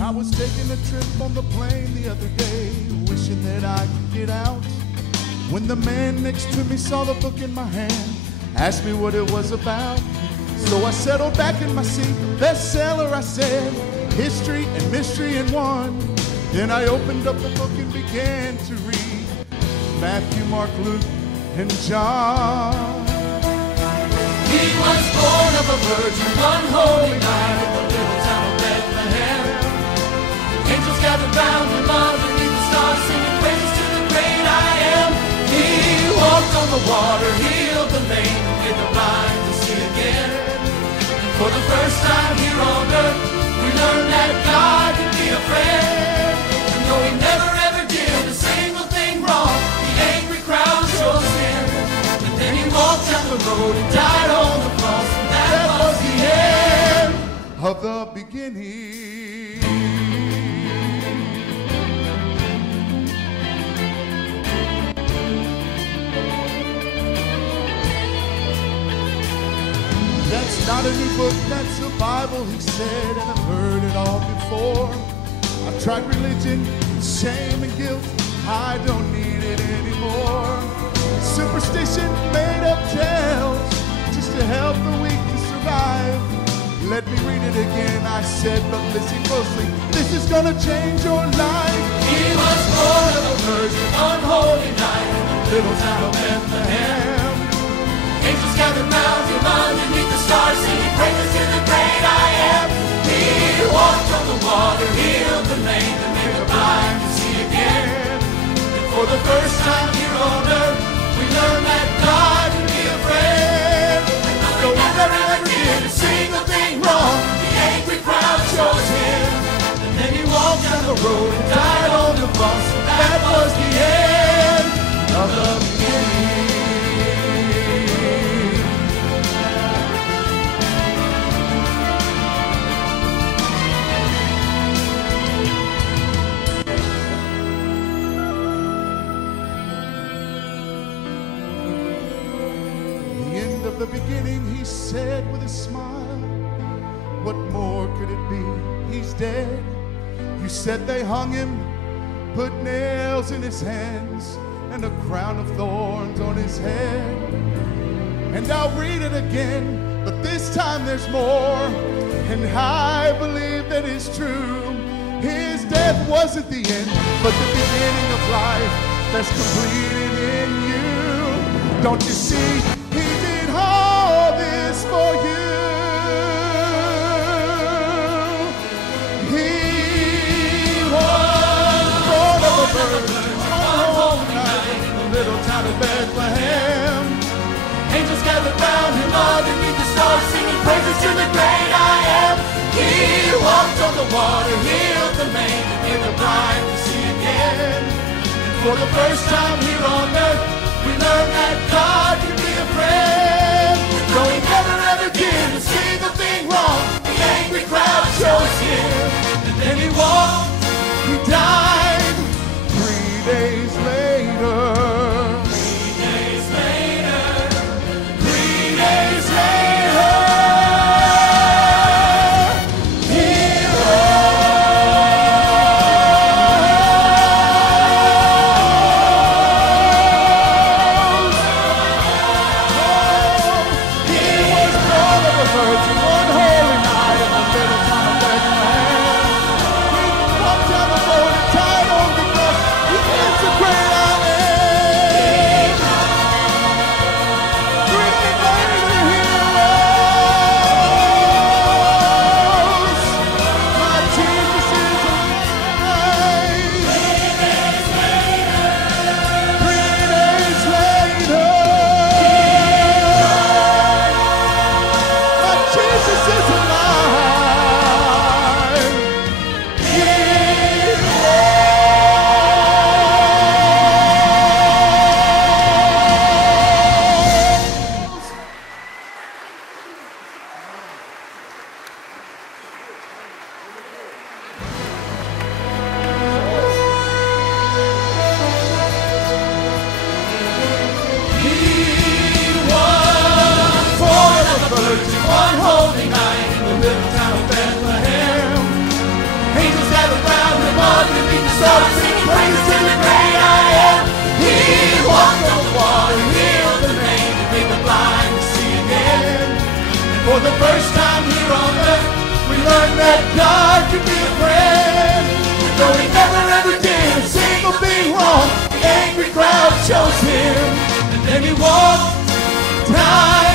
I was taking a trip on the plane the other day, wishing that I could get out, when the man next to me saw the book in my hand, asked me what it was about. So I settled back in my seat, bestseller, I said, history and mystery in one. Then I opened up the book and began to read Matthew, Mark, Luke, and John. He was born of a virgin one holy night in the little town of Bethlehem. Angels gathered round him underneath the stars, singing praises to the great I am. He walked on the water, healed the lame, and made the blind to see again. And for the first time here on earth, we learned that God can be a friend. And though he never ever did a single thing wrong, the angry crowd chose him. And then he walked down the road and died on the cross, and that was the end of the beginning. That's not a new book, that's a Bible, he said, and I've heard it all before. I've tried religion, shame and guilt, I don't need it anymore. Superstition, made up tales, just to help the weak to survive. Let me read it again, I said, but listen closely, this is gonna change your life. He was born of a virgin on holy night in the little town of Bethlehem. Angels gathered round him underneath the stars, singing praises to the great I am. He walked on the water, healed the lame, and made the blind to see again. And for the first time here on earth, we learned that God can be a friend. And though he never ever did a single thing wrong, the angry crowd chose him. And then he walked down the road and died on the cross, and that was the end of the beginning. The beginning, he said with a smile, what more could it be? He's dead. You said they hung him, put nails in his hands and a crown of thorns on his head. And I'll read it again, but this time there's more, and I believe that it's true. His death wasn't the end, but the beginning of life that's completed in you. Don't you see? All this for you. He was born of a virgin on holy night in the little town of Bethlehem. Angels gathered round him underneath the stars, singing praises to the great I am. He walked on the water, healed the lame, and made the blind to see again. And for the first time here on earth, we learned that God can be a friend. Though he never ever did a single thing wrong, the angry crowd chose him. And then he walked, he died 3 days later. 3 days later, 3 days later, he rose. one holy night in the little town of Bethlehem. Angels gathered round him underneath the stars, singing praises to the great I am. He walked on the water, healed the lame, and made the blind to see again. And for the first time here on earth, we learned that God could be a friend. And though he never ever did a single thing wrong, the angry crowd chose him. And then he walked down